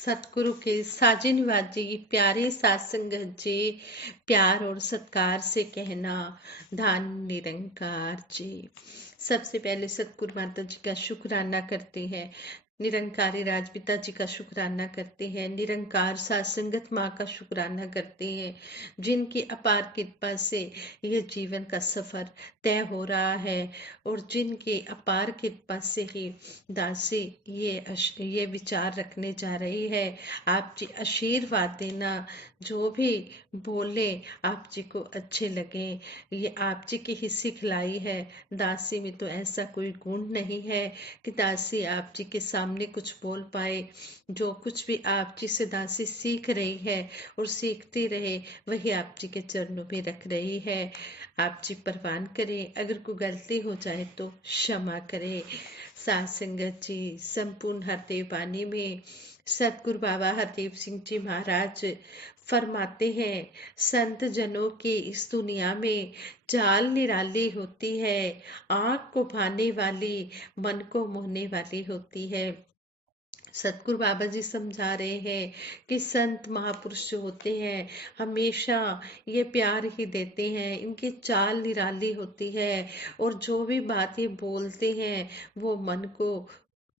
सतगुरु के साजिनवाज जी, प्यारे सात संगत जी, प्यार और सत्कार से कहना धान निरंकार जी। सबसे पहले सतगुरु माता जी का शुक्राना करते हैं, निरंकारी राजपिता जी का शुक्राना करते हैं, निरंकार सात संगत माँ का शुक्राना करते हैं, जिनकी अपार कृपा से यह जीवन का सफर तय हो रहा है और जिनकी अपार कृपा से ही दासी ये विचार रखने जा रही है। आप जी आशीर्वाद देना, जो भी बोले आप जी को अच्छे लगे, ये आप जी की ही सिखलाई है। दासी में तो ऐसा कोई गुण नहीं है कि दासी आप जी के सामने कुछ बोल पाए। जो कुछ भी आप जी से दासी सीख रही है और सीखती रहे, वही आप जी के चरणों में रख रही है। आप जी परवान करें, अगर कोई गलती हो जाए तो क्षमा करें। सात संगत जी, संपूर्ण हरदेव वाणी में सतगुरु बाबा हरदेव सिंह जी महाराज फरमाते हैं, संत जनों की इस दुनिया में चाल निराली होती है, आंख को भाने वाली, मन को मोहने वाली होती है। सतगुरु बाबा जी समझा रहे हैं कि संत महापुरुष जो होते हैं हमेशा ये प्यार ही देते हैं, इनकी चाल निराली होती है और जो भी बात ये बोलते हैं वो मन को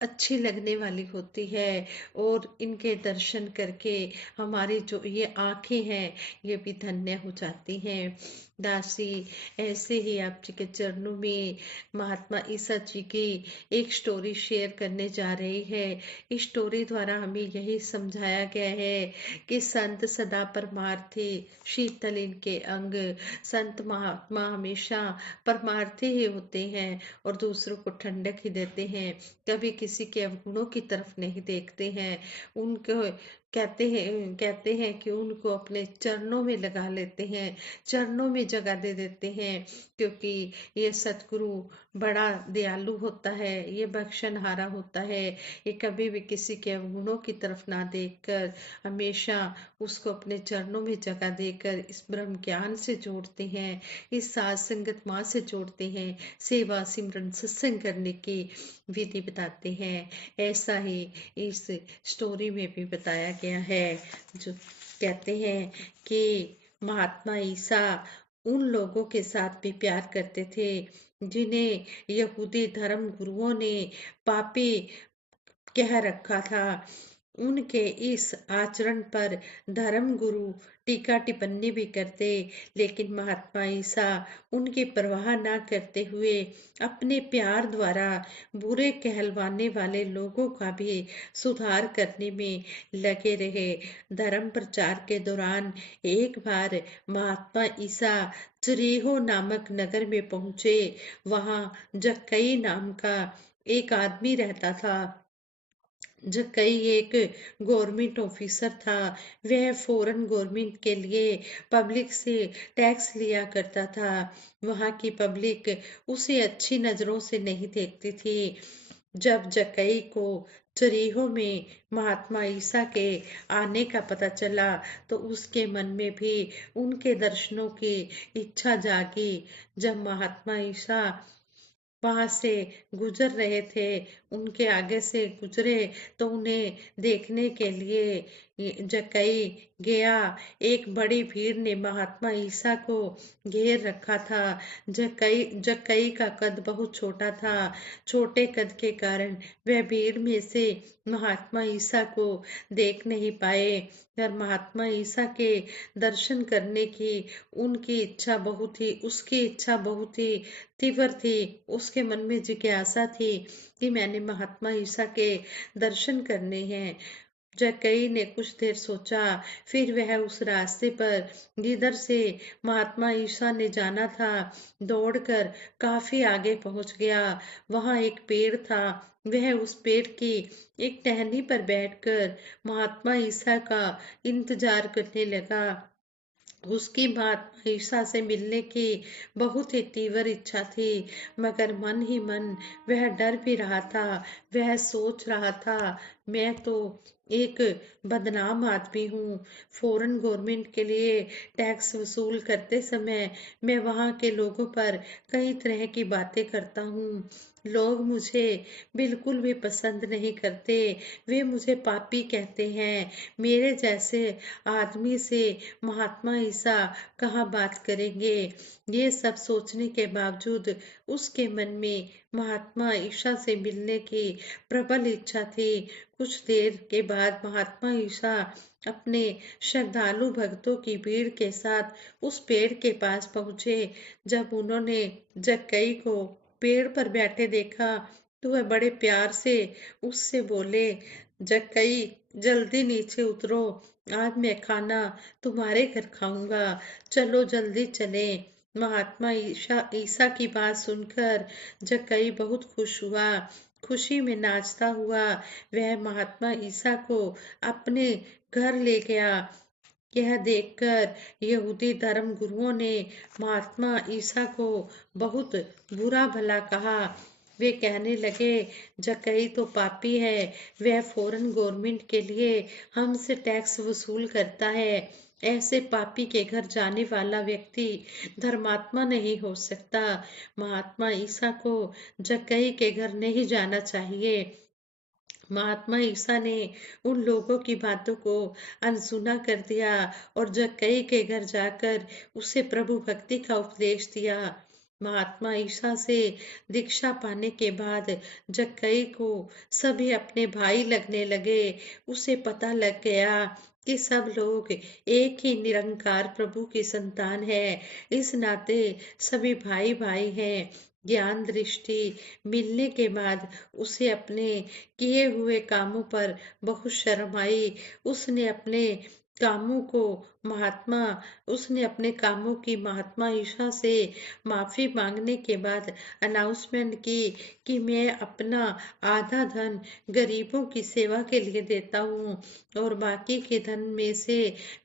अच्छी लगने वाली होती है। और इनके दर्शन करके हमारी जो ये आंखें हैं ये भी धन्य हो जाती हैं। दासी ऐसे ही आप जी के चरणों में महात्मा ईसा जी की एक स्टोरी शेयर करने जा रही है। इस स्टोरी द्वारा हमें यही समझाया गया है कि संत सदा परमार्थी, शीतल इनके अंग। संत महात्मा हमेशा परमार्थी ही होते हैं और दूसरों को ठंडक ही देते हैं, कभी किसी के अवगुणों की तरफ नहीं देखते हैं। उनको कहते हैं कि उनको अपने चरणों में लगा लेते हैं, चरणों में जगह दे देते हैं, क्योंकि ये सतगुरु बड़ा दयालु होता है, ये बख्शनहारा होता है। ये कभी भी किसी के अवगुणों की तरफ ना देखकर हमेशा उसको अपने चरणों में जगह देकर इस ब्रह्म ज्ञान से जोड़ते हैं, इस सात संगत माँ से जोड़ते हैं, सेवा सिमरन सत्संग करने की विधि बताते हैं। ऐसा ही इस स्टोरी में भी बताया गया है, जो कहते हैं कि महात्मा ईसा उन लोगों के साथ भी प्यार करते थे जिन्हें यहूदी धर्म गुरुओं ने पापी कह रखा था। उनके इस आचरण पर धर्म गुरु टीका टिप्पणी भी करते, लेकिन महात्मा ईसा उनकी परवाह न करते हुए अपने प्यार द्वारा बुरे कहलवाने वाले लोगों का भी सुधार करने में लगे रहे। धर्म प्रचार के दौरान एक बार महात्मा ईसा चरीहो नामक नगर में पहुंचे। वहां जक्कई नाम का एक आदमी रहता था। जक्कई एक गवर्नमेंट ऑफिसर था। वह फॉरेन गवर्नमेंट के लिए पब्लिक से टैक्स लिया करता था। वहां की पब्लिक उसे अच्छी नजरों से नहीं देखती थी। जब जक्कई को चरीहो में महात्मा ईसा के आने का पता चला तो उसके मन में भी उनके दर्शनों की इच्छा जागी। जब महात्मा ईसा वहां से गुजर रहे थे, उनके आगे से गुजरे, तो उन्हें देखने के लिए जक्कई गया। एक बड़ी भीड़ ने महात्मा ईसा को घेर रखा था। जक्कई का कद बहुत छोटा था। छोटे कद के कारण वह भीड़ में से महात्मा ईसा को देख नहीं पाए और महात्मा ईसा के दर्शन करने की उसकी इच्छा बहुत ही तीव्र थी। उसके मन में जिज्ञासा थी कि मैंने महात्मा ईसा के दर्शन करने हैं। जक्कई ने कुछ देर सोचा, फिर वह उस रास्ते पर जिधर से महात्मा ईसा ने जाना था दौड़कर काफी आगे पहुंच गया। वहां एक पेड़ था। वह उस पेड़ की एक टहनी पर बैठकर महात्मा ईसा का इंतजार करने लगा। उसकी महात्मा ईसा से मिलने की बहुत ही तीव्र इच्छा थी, मगर मन ही मन वह डर भी रहा था। वह सोच रहा था, मैं तो एक बदनाम आदमी हूँ। फॉरेन गवर्नमेंट के लिए टैक्स वसूल करते समय मैं वहाँ के लोगों पर कई तरह की बातें करता हूँ। लोग मुझे बिल्कुल भी पसंद नहीं करते। वे मुझे पापी कहते हैं। मेरे जैसे आदमी से महात्मा ईसा कहाँ बात करेंगे। ये सब सोचने के बावजूद उसके मन में महात्मा ईसा से मिलने की प्रबल इच्छा थी। कुछ देर के बाद महात्मा ईसा अपने श्रद्धालु भक्तों की भीड़ के साथ उस पेड़ के पास पहुंचे। जब उन्होंने जक्कई को पेड़ पर बैठे देखा तो वह बड़े प्यार से उससे बोले, जक्कई जल्दी नीचे उतरो, आज मैं खाना तुम्हारे घर खाऊंगा, चलो जल्दी चलें। महात्मा ईसा की बात सुनकर जक्कई बहुत खुश हुआ। खुशी में नाचता हुआ वह महात्मा ईसा को अपने घर ले गया। यह देखकर यहूदी धर्म गुरुओं ने महात्मा ईसा को बहुत बुरा भला कहा। वे कहने लगे, जक्कई तो पापी है। वह फॉरेन गवर्नमेंट के लिए हमसे टैक्स वसूल करता है। ऐसे पापी के घर जाने वाला व्यक्ति धर्मात्मा नहीं हो सकता। महात्मा ईसा को जक्कई के घर नहीं जाना चाहिए। महात्मा ईसा ने उन लोगों की बातों को अनसुना कर दिया और जक्कई के घर जाकर उसे प्रभु भक्ति का उपदेश दिया। महात्मा ईसा से दीक्षा पाने के बाद जक्कई को सभी अपने भाई लगने लगे। उसे पता लग गया कि सब लोग एक ही निरंकार प्रभु की संतान है। इस नाते सभी भाई भाई हैं। ज्ञान दृष्टि मिलने के बाद उसे अपने किए हुए कामों पर बहुत शर्म आई। उसने अपने कामों को उसने अपने कामों की महात्मा ईसा से माफी मांगने के बाद अनाउंसमेंट की कि मैं अपना आधा धन गरीबों की सेवा के लिए देता हूँ और बाकी के धन में से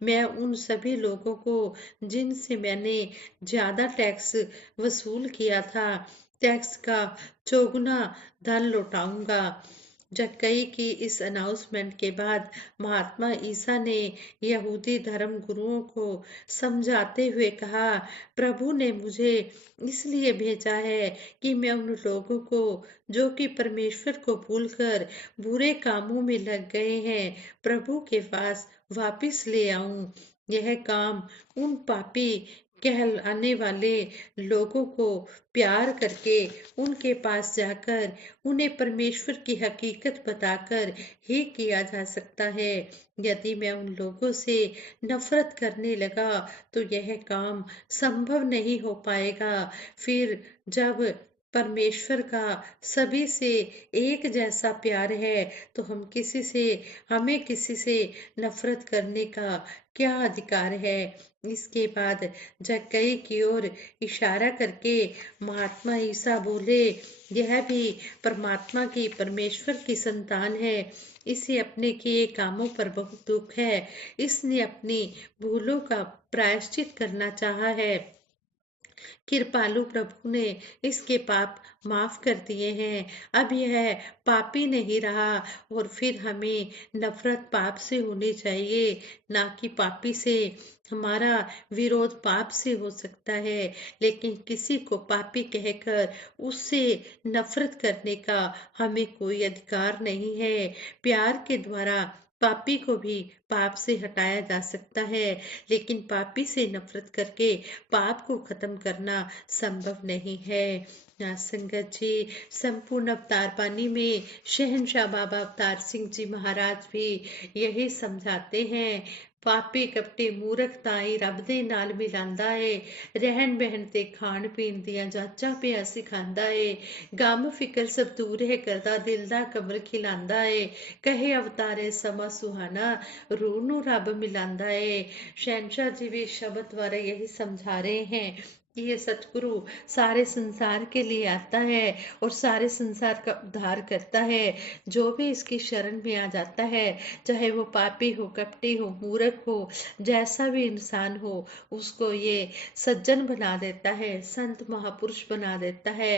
मैं उन सभी लोगों को जिनसे मैंने ज्यादा टैक्स वसूल किया था, टैक्स का चौगुना धन लौटाऊंगा। जक्कई की इस अनाउंसमेंट के बाद महात्मा ईसा ने यहूदी धर्म गुरुओं को समझाते हुए कहा, प्रभु ने मुझे इसलिए भेजा है कि मैं उन लोगों को जो कि परमेश्वर को भूलकर बुरे कामों में लग गए हैं, प्रभु के पास वापिस ले आऊं। यह काम उन पापी कहलाने वाले लोगों को प्यार करके उनके पास जाकर उन्हें परमेश्वर की हकीकत बताकर ही किया जा सकता है। यदि मैं उन लोगों से नफरत करने लगा तो यह काम संभव नहीं हो पाएगा। फिर जब परमेश्वर का सभी से एक जैसा प्यार है तो हमें किसी से नफरत करने का क्या अधिकार है। इसके बाद जक्कई की ओर इशारा करके महात्मा ईसा बोले, यह भी परमेश्वर की संतान है। इसे अपने किए कामों पर बहुत दुख है। इसने अपनी भूलों का प्रायश्चित करना चाहा है। कृपालु प्रभु ने इसके पाप माफ कर दिए हैं। अब यह पापी नहीं रहा और फिर हमें नफरत पाप से होनी चाहिए, ना कि पापी से। हमारा विरोध पाप से हो सकता है, लेकिन किसी को पापी कहकर उससे नफरत करने का हमें कोई अधिकार नहीं है। प्यार के द्वारा पापी को भी पाप से हटाया जा सकता है, लेकिन पापी से नफरत करके पाप को खत्म करना संभव नहीं है। संगत जी, संपूर्ण अवतार पानी में शहंशाह बाबा अवतार सिंह जी महाराज भी यही समझाते हैं, पापी कपटी मूर्ख ताई रब दे नाल मिलांदा है, रहन बहन ते खान पीन दियां जांचा पिया सिखांदा है, गम फिकर सब दूर है करदा दिल दा कमल खिलांदा है, कहे अवतारे समा सुहाना रूह नू रब मिलांदा है। शहंशाह जी भी शब्द द्वारा यही समझा रहे हैं कि ये सतगुरु सारे संसार के लिए आता है और सारे संसार का उद्धार करता है। जो भी इसकी शरण में आ जाता है, चाहे वो पापी हो, कपटी हो, मूर्ख हो, जैसा भी इंसान हो, उसको ये सज्जन बना देता है, संत महापुरुष बना देता है।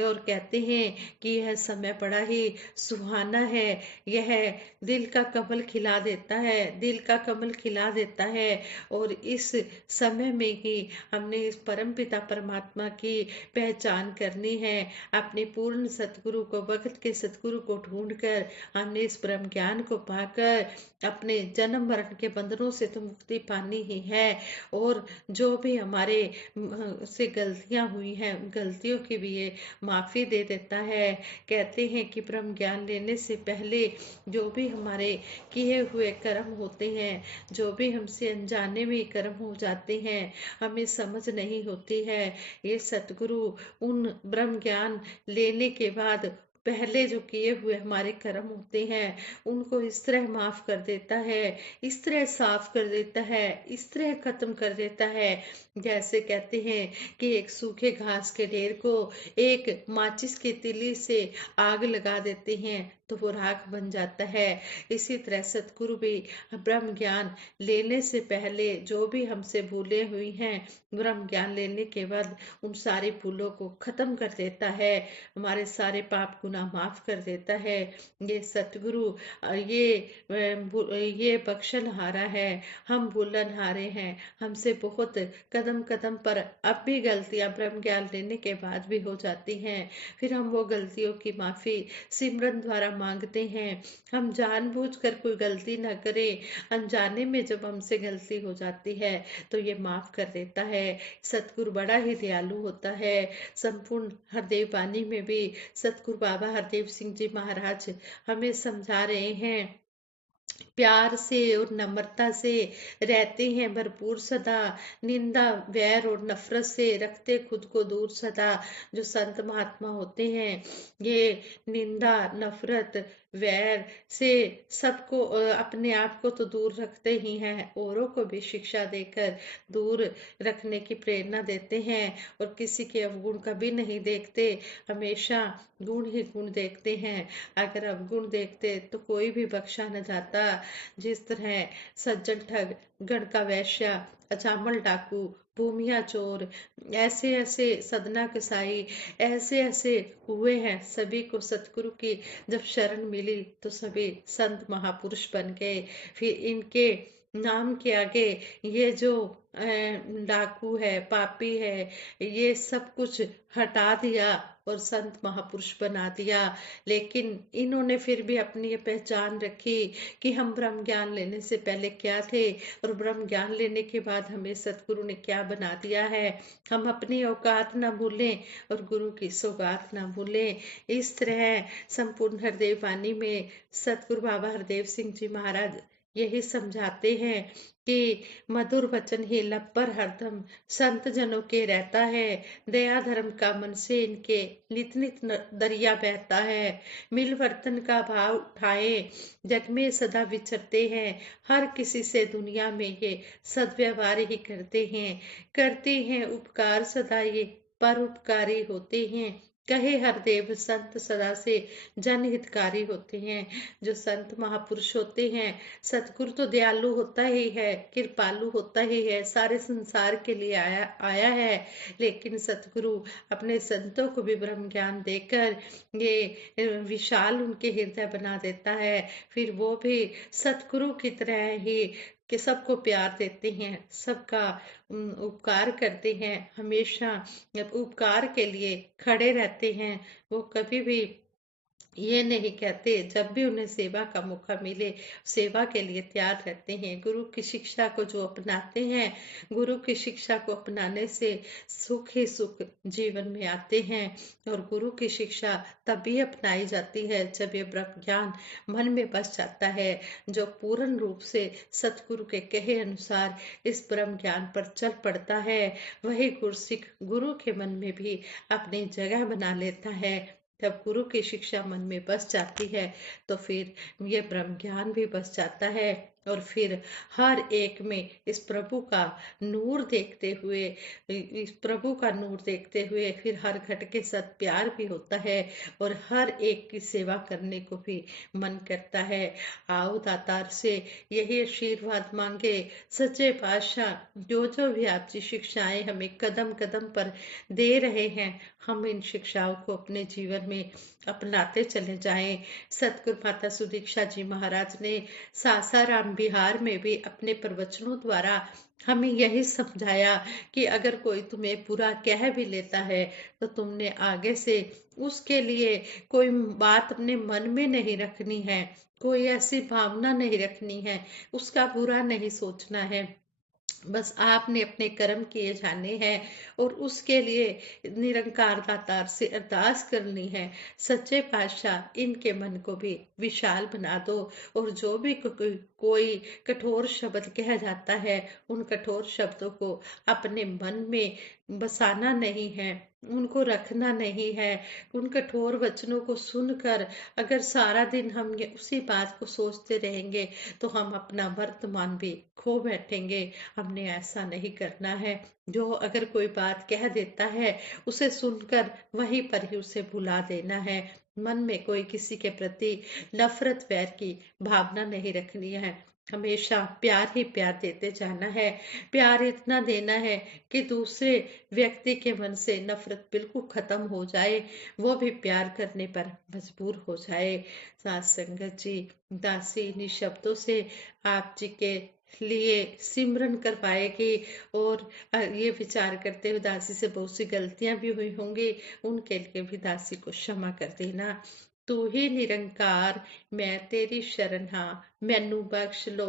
और कहते हैं कि यह समय बड़ा ही सुहाना है, यह दिल का कमल खिला देता है, दिल का कमल खिला देता है। और इस समय में ही हमने इस परम पिता परमात्मा की पहचान करनी है। अपने पूर्ण सतगुरु को, वक्त के सतगुरु को ढूंढकर हमने इस ब्रह्म ज्ञान को पाकर अपने जन्म मरण के बंधनों से तो मुक्ति पानी ही है। और जो भी हमारे से गलतियां हुई हैं, उन गलतियों की भी ये माफी दे देता है। कहते हैं कि ब्रह्म ज्ञान लेने से पहले जो भी हमारे किए हुए कर्म होते हैं, जो भी हमसे अनजाने में कर्म हो जाते हैं, हमें समझ नहीं होती है, ये सतगुरु उन ब्रह्म ज्ञान लेने के बाद पहले जो किए हुए हमारे कर्म होते हैं उनको इस तरह माफ कर देता है, इस तरह साफ कर देता है, इस तरह खत्म कर देता है। जैसे कहते हैं कि एक सूखे घास के ढेर को एक माचिस की तीली से आग लगा देते हैं तो वो राख बन जाता है। इसी तरह सतगुरु भी ब्रह्म ज्ञान लेने से पहले जो भी हमसे भूले हुई हैं, ब्रह्म ज्ञान लेने के बाद उन सारी भूलों को खत्म कर देता है, हमारे सारे पाप गुनाह माफ कर देता है। ये सतगुरु ये बख्शनहारा है, हम भूलनहारे हैं। हमसे बहुत कदम कदम पर अब भी गलतियां ब्रह्म ज्ञान लेने के बाद भी हो जाती हैं। फिर हम वो गलतियों की माफी सिमरन द्वारा मांगते हैं। हम जानबूझकर कोई गलती न करें, अनजाने में जब हमसे गलती हो जाती है तो ये माफ कर देता है। सतगुरु बड़ा ही दयालु होता है। संपूर्ण हरदेव वाणी में भी सतगुरु बाबा हरदेव सिंह जी महाराज हमें समझा रहे हैं, प्यार से और नम्रता से रहते हैं भरपूर सदा, निंदा वैर और नफरत से रखते खुद को दूर सदा। जो संत महात्मा होते हैं ये निंदा नफरत वैर से सबको अपने आप को तो दूर रखते ही हैं, औरों को भी शिक्षा देकर दूर रखने की प्रेरणा देते हैं। और किसी के अवगुण कभी नहीं देखते, हमेशा गुण ही गुण देखते हैं। अगर अवगुण देखते तो कोई भी बख्शा न जाता। जिस तरह सज्जन ठग, गणका वैश्या, अचामल डाकू, भूमिया चोर, ऐसे ऐसे सदना कसाई, ऐसे ऐसे हुए हैं, सभी को सतगुरु की जब शरण मिली तो सभी संत महापुरुष बन गए। फिर इनके नाम के आगे ये जो डाकू है, पापी है, ये सब कुछ हटा दिया और संत महापुरुष बना दिया। लेकिन इन्होंने फिर भी अपनी ये पहचान रखी कि हम ब्रह्म ज्ञान लेने से पहले क्या थे और ब्रह्म ज्ञान लेने के बाद हमें सतगुरु ने क्या बना दिया है। हम अपनी औकात ना भूलें और गुरु की सौगात ना भूलें। इस तरह संपूर्ण हरदेव वाणी में सतगुरु बाबा हरदेव सिंह जी महाराज यही समझाते हैं कि मधुर वचन ही लब पर हरदम संत जनों के रहता है, दया धर्म का मन से इनके नित नित दरिया बहता है। मिलवर्तन का भाव उठाए जग में सदा विचरते हैं, हर किसी से दुनिया में ये सद्व्यवहार ही करते हैं उपकार सदा ये परोपकारी होते हैं। कहे हरदेव संत सदा से जनहितकारी होते हैं। जो संत महापुरुष होते हैं, सतगुरु तो दयालु होता ही है, कृपालु होता ही है, सारे संसार के लिए आया है। लेकिन सतगुरु अपने संतों को भी ब्रह्म ज्ञान देकर ये विशाल उनके हृदय बना देता है। फिर वो भी सतगुरु की तरह ही कि सबको प्यार देते हैं, सबका उपकार करते हैं, हमेशा उपकार के लिए खड़े रहते हैं। वो कभी भी ये नहीं कहते, जब भी उन्हें सेवा का मौका मिले सेवा के लिए तैयार रहते हैं। गुरु की शिक्षा को जो अपनाते हैं, गुरु की शिक्षा को अपनाने से सुख ही सुख जीवन में आते हैं। और गुरु की शिक्षा तभी अपनाई जाती है जब ये ब्रह्म ज्ञान मन में बस जाता है। जो पूर्ण रूप से सतगुरु के कहे अनुसार इस ब्रह्म ज्ञान पर चल पड़ता है, वही गुरसिख गुरु के मन में भी अपनी जगह बना लेता है। जब गुरु की शिक्षा मन में बस जाती है तो फिर ये ब्रह्म ज्ञान भी बस जाता है। और फिर हर एक में इस प्रभु का नूर देखते हुए, इस प्रभु का नूर देखते हुए फिर हर घट के साथ प्यार भी होता है और हर एक की सेवा करने को भी मन करता है। आओ दातार से यही आशीर्वाद मांगे, सच्चे पातशाह जो जो भी आपकी शिक्षाएं हमें कदम कदम पर दे रहे हैं, हम इन शिक्षाओं को अपने जीवन में अपनाते चले जाएं। सतगुरु माता सुदीक्षा जी महाराज ने सासाराम बिहार में भी अपने प्रवचनों द्वारा हमें यही समझाया कि अगर कोई तुम्हें बुरा कह भी लेता है तो तुमने आगे से उसके लिए कोई बात अपने मन में नहीं रखनी है, कोई ऐसी भावना नहीं रखनी है, उसका बुरा नहीं सोचना है। बस आपने अपने कर्म किए जाने हैं और उसके लिए निरंकार दातार से अरदास करनी है। सच्चे पातशाह इनके मन को भी विशाल बना दो और जो भी कोई कठोर शब्द कह जाता है, उन कठोर शब्दों को अपने मन में बसाना नहीं है, उनको रखना नहीं है। उन कठोर वचनों को सुनकर अगर सारा दिन हम ये उसी बात को सोचते रहेंगे तो हम अपना वर्तमान भी खो बैठेंगे। हमने ऐसा नहीं करना है। जो अगर कोई बात कह देता है उसे सुनकर वहीं पर ही उसे भुला देना है। मन में कोई किसी के प्रति नफरत वैर की भावना नहीं रखनी है। हमेशा प्यार ही प्यार देते जाना है। प्यार इतना देना है कि दूसरे व्यक्ति के मन से नफरत बिल्कुल खत्म हो जाए, वो भी प्यार करने पर मजबूर हो जाए। साथ संगत जी, दासी इन्हीं शब्दों से आप जी के लिए सिमरन करवाएगी और ये विचार करते हुए दासी से बहुत सी गलतियां भी हुई होंगी, उनके लिए भी दासी को क्षमा कर देना। तू ही निरंकार मैं तेरी शरण हाँ, मैनू बख्श लो।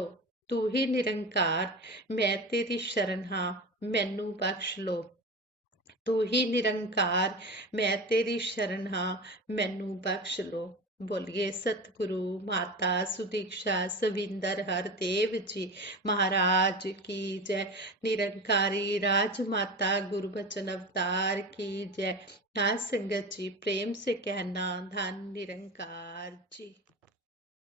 तू ही निरंकार मैं तेरी शरण हाँ, मैनू बख्श लो। तू ही निरंकार मैं तेरी शरण हाँ, मैनू बख्श लो। बोलिए सतगुरु माता सुदीक्षा सविंदर हरदेव जी महाराज की जय। निरंकारी राजमाता गुरुबचन अवतार की जय। हाँ संगत जी, प्रेम से कहना धन निरंकार जी।